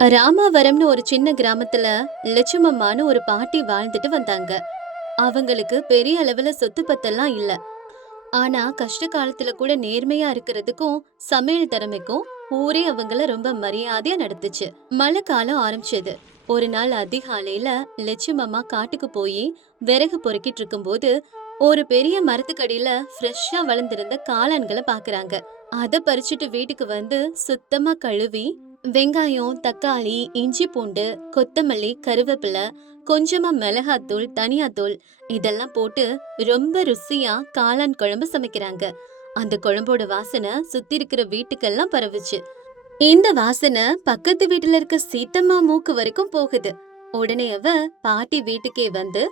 ராமாவரம்னு ஒரு சின்ன கிராமத்துல லட்சுமம்மான்னு ஒரு பாட்டி வாழ்ந்துட்டு வந்தாங்க. அவங்களுக்கு பெரிய அளவுல சொத்து பத்தெல்லாம் இல்ல. ஆனா கஷ்ட காலத்துல கூட நேர்மையா இருக்கிறதுக்கும் சமையல் திறமைக்கும் ஊரே அவங்கள ரொம்ப மரியாதையா நடத்துச்சு. மழை காலம் ஆரம்பிச்சது. ஒரு நாள் அதிகாலையில லட்சுமம்மா காட்டுக்கு போய் விறகு பொறுக்கிட்டு இருக்கும்போது ஒரு பெரிய மரத்துக்கடியில ஃப்ரெஷ்ஷா வளர்ந்திருந்த காளான்களை பாக்குறாங்க. அத பறிச்சுட்டு வீட்டுக்கு வந்து சுத்தமா கழுவி வெங்காயம், தக்காளி, இஞ்சி பூண்டு, கொத்தமல்லி, கருவேப்பிலை, கொஞ்சமா மிளகாத்தூள், தனியாத்தூள் இதெல்லாம் போட்டு ரொம்ப ருசியா காளான் குழம்பு சமைக்கிறாங்க. அந்த குழம்போட வாசனை சுத்தி இருக்கிற வீட்டுக்கெல்லாம் பரவுச்சு. இந்த வாசனை பக்கத்து வீட்டுல இருக்க சீத்தம்மா மூக்கு வரைக்கும் போகுது. உடனே அவ பாட்டி வீட்டுக்கே வந்து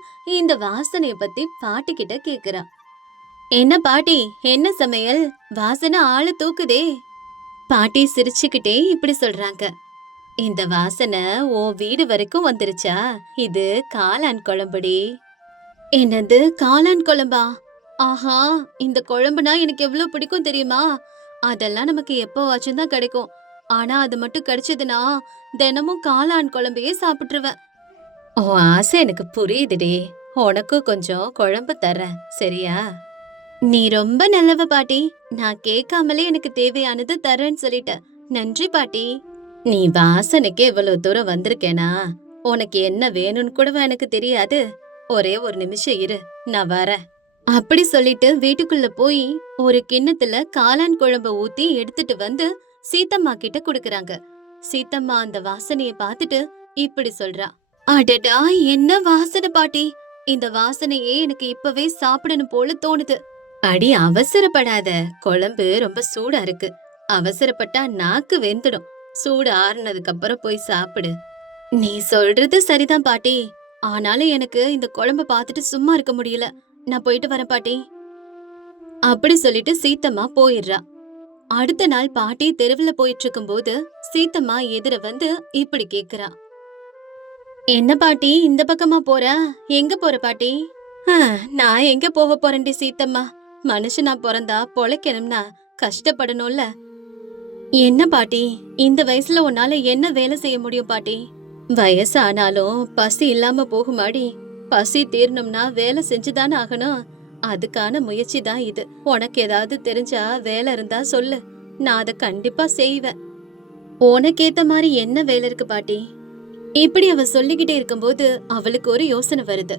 இந்த வாசனைய பத்தி பாட்டி கிட்ட கேக்குறா. என்ன பாட்டி, என்ன சமையல்? வாசனை ஆளு தூக்குதே. பாட்டி சிரிச்சுக்கிட்டே இப்படி சொல்றாங்க. இந்த வாசனை உன் வீடு வரைக்கும் வந்துருச்சா? இது காளான் குழம்புடி. என்னது, காளான் குழம்பா? ஆஹா, இந்த குழம்புனா எனக்கு எவ்வளவு பிடிக்கும் தெரியுமா? அதெல்லாம் நமக்கு எப்போவாச்சும் தான் கிடைக்கும். ஆனா அது மட்டும் கிடைச்சதுன்னா தினமும் காளான் குழம்பையே சாப்பிட்டுருவேன். உன் ஆசை எனக்கு புரியுதுடி. உனக்கும் கொஞ்சம் குழம்பு தரேன், சரியா? நீ ரொம்ப நல்லவ பாட்டி. நான் கேட்காமலே எனக்கு தேவையானது தரேன்னு சொல்லிட்ட. நன்றி பாட்டி. நீ வாசனைக்கு இவ்வளவு தூரம் வந்திருக்கேனா? உனக்கு என்ன வேணும்னு கூட எனக்கு தெரியாது. ஒரே ஒரு நிமிஷம் இரு, நான் வரேன். அப்படி சொல்லிட்டு வீட்டுக்குள்ள போய் ஒரு கிண்ணத்துல காளான் குழம்ப ஊத்தி எடுத்துட்டு வந்து சீத்தம்மா கிட்ட குடுக்கறாங்க. சீத்தம்மா அந்த வாசனைய பார்த்துட்டு இப்படி சொல்றா. அடடா, என்ன வாசனை பாட்டி! இந்த வாசனையே எனக்கு இப்பவே சாப்பிடணும் போல தோணுது. அடி அவசரப்படாத, குழம்பு ரொம்ப சூடா இருக்கு. அவசரப்பட்டா நாக்கு வெந்துடும். சூடு ஆறுனதுக்கு அப்புறம் போய் சாப்பிடு. நீ சொல்றது சரிதான் பாட்டி. ஆனாலும் எனக்கு இந்த குழம்பு பார்த்துட்டு சும்மா இருக்க முடியல. நான் போயிட்டு வரேன் பாட்டி. அப்படி சொல்லிட்டு சீத்தம்மா போயிடுறா. அடுத்த நாள் பாட்டி தெருவுல போயிட்டு இருக்கும்போது சீத்தம்மா எதிர வந்து இப்படி கேக்குறா. என்ன பாட்டி, இந்த பக்கமா போற? எங்க போற பாட்டி? நான் எங்க போக போறேன்டி சீத்தம்மா. மனுஷனா பிறந்தா பொழைக்கணும்னா கஷ்டப்படணும்ல. என்ன பாட்டி, இந்த வயசுல உன்னால என்ன வேலை செய்ய முடியும் பாட்டி? வயசு ஆனாலும் பசி இல்லாம போகுமாடி. பசி தீரணும்னா வேலை செஞ்சுதானே ஆகணும். அதுக்கான முயற்சி தான் இது. உனக்கு ஏதாவது தெரிஞ்சா வேலை இருந்தா சொல்லு, நான் அதை கண்டிப்பா செய்வேன். உனக்கேத்த மாதிரி என்ன வேலை இருக்கு பாட்டி? இப்படி அவ சொல்லிக்கிட்டே இருக்கும்போது அவளுக்கு ஒரு யோசனை வருது.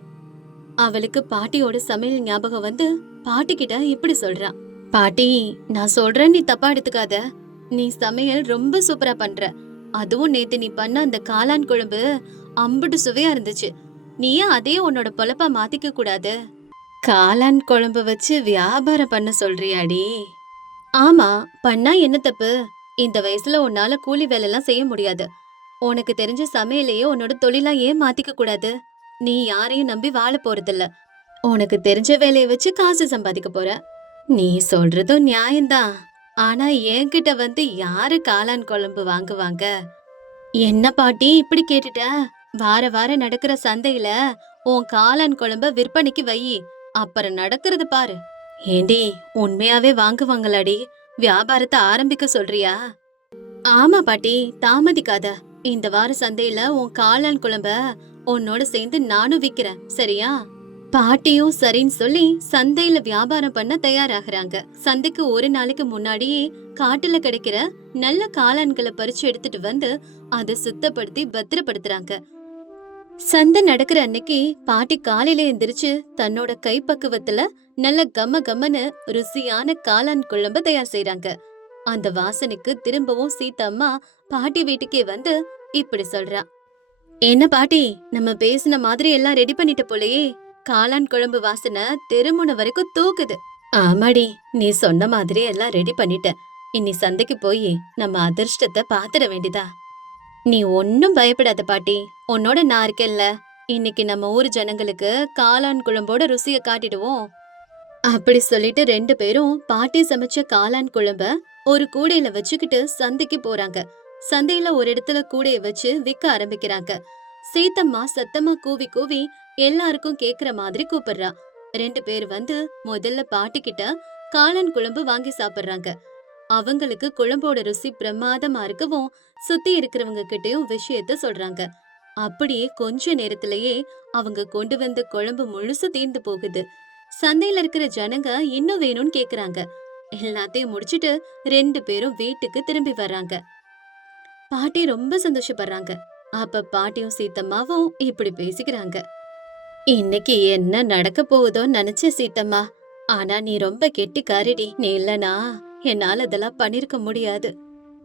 அவளுக்கு பாட்டியோட சமையல் ஞாபகம் வந்து பாட்டி கிட்ட இப்படி சொல்றா. பாட்டி, நான் சொல்றேன், நீ தப்பா எடுத்துக்காத. நீ சமையல் ரொம்ப சூப்பரா பண்ற. அதுவும் நேத்து நீ பண்ண அந்த காளான் குழம்பு அம்புட்டு சுவையா இருந்துச்சு. நீ ஏன் அதே உன்னோட பொழப்பா மாத்திக்க கூடாது? காளான் குழம்பு வச்சு வியாபாரம் பண்ண சொல்றியாடி? ஆமா, பண்ணா என்ன தப்பு? இந்த வயசுல உன்னால கூலி வேலை எல்லாம் செய்ய முடியாது. உனக்கு தெரிஞ்ச சமையலையே உன்னோட தொழிலா ஏன் மாத்திக்க கூடாது? நீ யாரையும் நம்பி வாழ போறதில்ல. உனக்கு தெரிஞ்ச வேலையை வச்சு காசு சம்பாதிக்க போற. நீ சொல்றதும் நியாயம்தான். ஆனா என்கிட்ட வந்து யாரு காளான் குழம்பு வாங்குவாங்க? என்ன பாட்டி இப்படி கேட்டுட்ட? வார வாரம் நடக்கிற சந்தையில உன் காளான் குழம்ப விற்பனைக்கு வை. அப்புறம் நடக்கிறது பாரு. ஏண்டி, உண்மையாவே வாங்குவாங்களாடி? வியாபாரத்தை ஆரம்பிக்க சொல்றியா? ஆமா பாட்டி, தாமதிக்காத. இந்த வார சந்தையில உன் காளான் குழம்ப உன்னோட சேர்ந்து நானும் விக்கிறேன், சரியா? பாட்டியும் சரின்னு சொல்லி சந்தையில வியாபாரம் பண்ண தயாராகிறாங்க. சந்தைக்கு ஒரு நாளைக்கு முன்னாடியே காட்டுல கிடைக்கிற நல்ல காளான்களை பறிச்சு எடுத்துட்டு வந்து அதை சுத்தப்படுத்தி பத்திரப்படுத்துறாங்க. சந்தை நடக்கிற அன்னைக்கு பாட்டி காலையில எந்திரிச்சு தன்னோட கைப்பக்குவத்துல நல்ல கம கமன்னு ருசியான காளான் குழம்பு தயார் செய்யறாங்க. அந்த வாசனைக்கு திரும்பவும் சீத்தம்மா பாட்டி வீட்டுக்கே வந்து இப்படி சொல்றா. என்ன பாட்டி, நம்ம பேசின மாதிரி எல்லாம் ரெடி பண்ணிட்ட போலயே. காளான் குழம்பு வாசனை தெருமுனை வரைக்கும் தூக்குது. ஆமாடி, நீ சொன்ன மாதிரி எல்லாம் ரெடி பண்ணிட்ட. இனி சந்தைக்கு போய் நம்ம அதிர்ஷ்டத்தை பாத்துட வேண்டியதா. நீ ஒன்னும் பயப்படாத பாட்டி, உன்னோட நான் இருக்கேன்ல. இன்னைக்கு நம்ம ஊர் ஜனங்களுக்கு காளான் குழம்போட ருசிய காட்டிடுவோம். அப்படி சொல்லிட்டு ரெண்டு பேரும் பாட்டி சமைச்ச காளான் குழம்ப ஒரு கூடையில வச்சுக்கிட்டு சந்தைக்கு போறாங்க. சந்தையில ஒரு இடத்துல கூடைய வச்சு விற்க ஆரம்பிக்கிறாங்க. சீத்தம்மா சத்தமா கூவி கூவி எல்லாருக்கும் கேக்குற மாதிரி கூப்பிடுறா. ரெண்டு பேர் வந்து முதல்ல பாட்டி கிட்ட காளான் குழம்பு வாங்கி சாப்பிடுறாங்க. அவங்களுக்கு குழம்போட ருசி பிரமாதமா இருக்கவும் சுத்தி இருக்கிறவங்க கிட்டயும் விஷயத்த சொல்றாங்க. அப்படியே கொஞ்ச நேரத்திலேயே அவங்க கொண்டு வந்த குழம்பு முழுசு தீர்ந்து போகுது. சந்தையில இருக்கிற ஜனங்க இன்னும் வேணும்னு கேக்குறாங்க. எல்லாத்தையும் முடிச்சிட்டு 2 பேரும் வீட்டுக்கு திரும்பி வர்றாங்க. பாட்டி ரொம்ப சந்தோஷப்படுறாங்க. அப்ப பாட்டியும் சீத்தம்மாவும் இப்படி பேசிக்கிறாங்க. இன்னைக்கு என்ன நடக்க போகுதோன்னு நினைச்ச சீத்தம்மா. ஆனா நீ ரொம்ப கெட்டிக்காரிடி. நீ இல்லனா என்னால இதெல்லாம் பண்ணிருக்க முடியாது.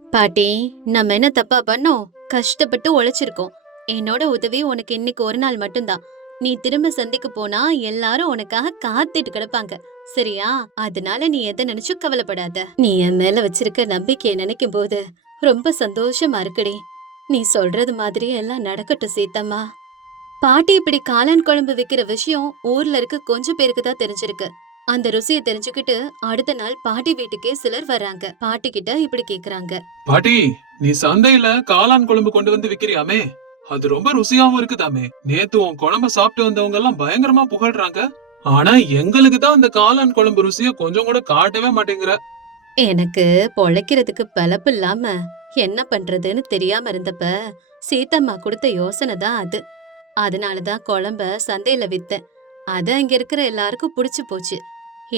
பாட்டி, நம்ம என்ன தப்பா பண்ணோம்? கஷ்டப்பட்டு உழைச்சிருக்கோம். என்னோட உதவி உனக்கு இன்னைக்கு ஒரு நாள் மட்டும்தான். நீ திரும்ப சந்திக்க போனா எல்லாரும் உனக்காக காத்துட்டு கிடப்பாங்க. சரியா? அதனால நீ எதை நினைச்சும் கவலைப்படாத. நீ என் மேல வச்சிருக்க நம்பிக்கையை நினைக்கும் போது ரொம்ப சந்தோஷமா இருக்குடி. நீ சொல்றது மாதிரி எல்லாம் நடக்கட்டும் சீத்தம்மா. பாட்டி இப்படி காளான் குழம்பு விக்கிற விஷயம் ஊர்ல இருக்க கொஞ்சம் பேருக்கு தான் தெரிஞ்சிருக்கு. அந்த ருசியை தெரிஞ்சுக்கிட்டு அடுத்த நாள் பாட்டி வீட்டுக்கே சிலர் வர்றாங்க. பாட்டி கிட்ட இப்படி கேக்குறாங்க. பாட்டி, நீ சந்தையில காளான் குழம்பு கொண்டு வந்து விக்கிறியாமே, அது ரொம்ப ருசியாவும் இருக்குதாமே. நேத்து உன் குழம்ப சாப்பிட்டு வந்தவங்க எல்லாம் பயங்கரமா புகழ்றாங்க. ஆனா எங்களுக்கு தான் அந்த காளான் குழம்பு ருசிய கொஞ்சம் கூட காட்டவே மாட்டேங்கிற. எனக்கு பொழைக்கிறதுக்கு பலப்பு இல்லாம என்ன பண்றதுன்னு தெரியாம இருந்தப்ப சீத்தம்மா கொடுத்த யோசனை தான் அது. அதனாலதான் குழம்ப சந்தையில வித்தேன். அது அங்க இருக்கிற எல்லாருக்கும் புடிச்சு போச்சு.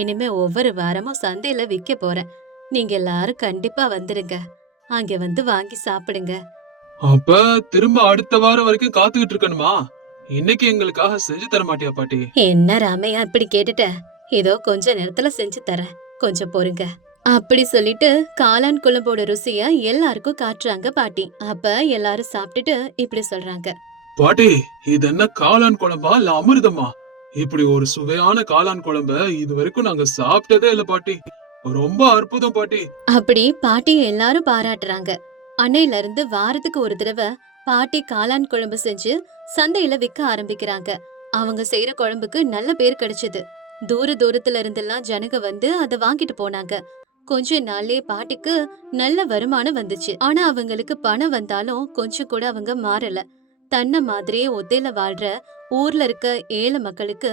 இனிமே ஒவ்வொரு வாரமும் சந்தையில விக்க போறேன். நீங்க எல்லாரும் கண்டிப்பா வந்துருங்க. அங்க வந்து வாங்கி சாப்பிடுங்க. அப்ப திரும்ப அடுத்த வாரம் வரைக்கும் காத்துக்கிட்டு இருக்கணுமா? இன்னைக்கு எங்களுக்காக செஞ்சு தர மாட்டியா பாட்டி? என்ன ராமையா இப்படி கேட்டுட்ட? ஏதோ கொஞ்ச நேரத்துல செஞ்சு தரேன். கொஞ்சம் பொறுங்க. அப்படி சொல்லிட்டு காளான் குழம்போட ருசிய எல்லாருக்கும் காட்டுறாங்க பாட்டி. அப்ப எல்லாரும் சாப்பிட்டுட்டு இப்படி சொல்றாங்க. பாட்டி, இது என்ன காளான் குழம்பா இல்ல அமிர்தமா? இப்படி ஒரு சுவையான காளான் குழம்ப இது வரைக்கும் நாங்க சாப்பிட்டதே இல்ல பாட்டி. ரொம்ப அற்புதம் பாட்டி. அப்படி பாட்டிய எல்லாரும் பாராட்டுறாங்க. அன்னையில இருந்து வாரத்துக்கு ஒரு தடவை பாட்டி காளான் குழம்பு செஞ்சு சந்தையில விற்க ஆரம்பிக்கிறாங்க. அவங்க செய்யற குழம்புக்கு நல்ல பேர் கிடைச்சது. தூர தூரத்துல இருந்தெல்லாம் ஜனங்க வந்து அத வாங்கிட்டு போனாங்க. கொஞ்ச நாள்லயே பாட்டிக்கு நல்ல வருமானம் வந்துச்சு. ஆனா அவங்களுக்கு பணம் வந்தாலும் கொஞ்சம் கூட அவங்க மாறல. தன்ன மாதிரியே ஒத்தையில வாழ்ற ஊர்ல இருக்க ஏழை மக்களுக்கு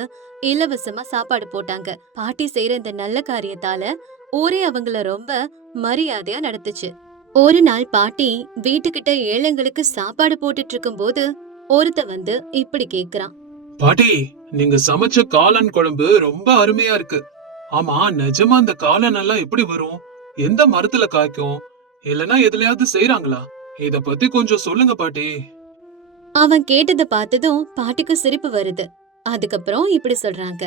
இலவசமா சாப்பாடு போட்டாங்க. பாட்டி செய்யற இந்த நல்ல காரியத்தால ஊரே அவங்கள ரொம்ப மரியாதையா நடத்துச்சு. ஒரு நாள் பாட்டி வீட்டுக்கிட்ட ஏழைங்களுக்கு சாப்பாடு போட்டுட்டு இருக்கும் போது ஒருத்த வந்து இப்படி கேக்குறான். பாட்டி, நீங்க சமைச்ச காளான் குழம்பு ரொம்ப அருமையா இருக்கு. ஆமா, நிஜமா அந்த காளான் எல்லாம் எப்படி வரும்? எந்த மரத்துல காய்க்கும்? இல்லனா எதுலயாவது செய்றாங்களா? இத பத்தி கொஞ்சம் சொல்லுங்க பாட்டி. அவன் கேட்டத பார்த்ததும் பாட்டிக்கு சிரிப்பு வருது. அதுக்கப்புறம் இப்படி சொல்றாங்க.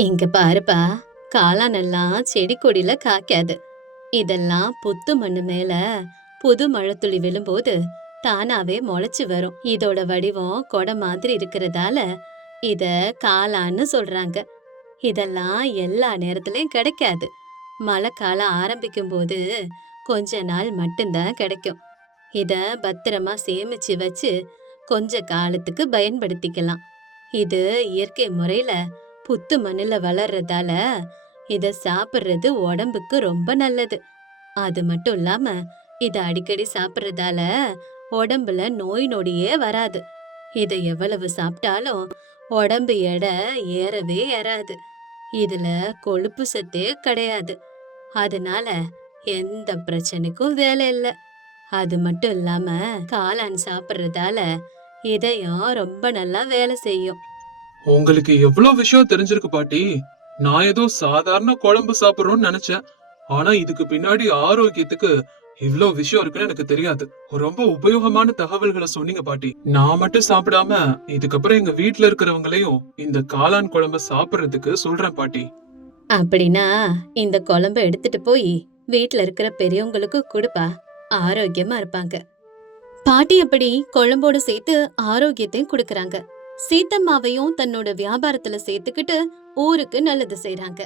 இங்க பாருப்பா, காளான் எல்லாம் செடி கொடியில காய்க்காது. இதெல்லாம் புத்து மண்ணு மேல புது மழைத்துளி விழும்போது தானாவே முளைச்சு வரும். இதோட வடிவம் கொடை மாதிரி இருக்கிறதால இத காளான்னு சொல்றாங்க. இதெல்லாம் எல்லா நேரத்திலயும் கிடைக்காது. மழை காலம் ஆரம்பிக்கும் போது கொஞ்ச நாள் மட்டும்தான் கிடைக்கும். இத பத்திரமா சேமிச்சு வச்சு கொஞ்ச காலத்துக்கு பயன்படுத்திக்கலாம். இது இயற்கை முறையில புத்து மண்ணுல வளர்றதால இத சாப்பிடுறது உடம்புக்கு ரொம்ப நல்லது. அது மட்டும் இல்லாம இத அடிக்கடி சாப்பிடுறதால உடம்புல நோய் நொடியே வராது. இத எவ்வளவு சாப்பிட்டாலும் உடம்பு எடை ஏறவே ஏறாது. இதுல கொழுப்பு சத்தே கிடையாது. அதனால எந்த பிரச்சனைக்கும் வேலை இல்ல. அது மட்டும் இல்லாம காளான் சாப்பிடுறதால இதயம் ரொம்ப நல்லா வேலை செய்யும். உங்களுக்கு எவ்வளவு விஷயம் தெரிஞ்சிருக்கு பாட்டி. நான் ஏதோ சாதாரண குழம்பு சாப்பிடுறோம்னு நினைச்சேன். ஆனா இதுக்கு பின்னாடி ஆரோக்கியத்துக்கு இவ்ளோ விஷயம் இருக்குன்னு எனக்கு தெரியாது. ரொம்ப உபயோகமான தகவல்களை சொன்னீங்க பாட்டி. நான் மட்டும் சாப்பிடாம இதுக்கப்புறம் எங்க வீட்ல இருக்கிறவங்களையும் இந்த காளான் குழம்பு சாப்பிடுறதுக்கு சொல்றேன் பாட்டி. அப்படின்னா இந்த குழம்ப எடுத்துட்டு போய் வீட்ல இருக்கிற பெரியவங்களுக்கு கொடுப்பா. ஆரோக்கியமா இருப்பாங்க. பாட்டி அப்படி குழம்போட சேர்த்து ஆரோக்கியத்தையும் கொடுக்கறாங்க. சீத்தம்மாவையும் தன்னோட வியாபாரத்துல சேர்த்துக்கிட்டு ஊருக்கு நல்லது செய்றாங்க.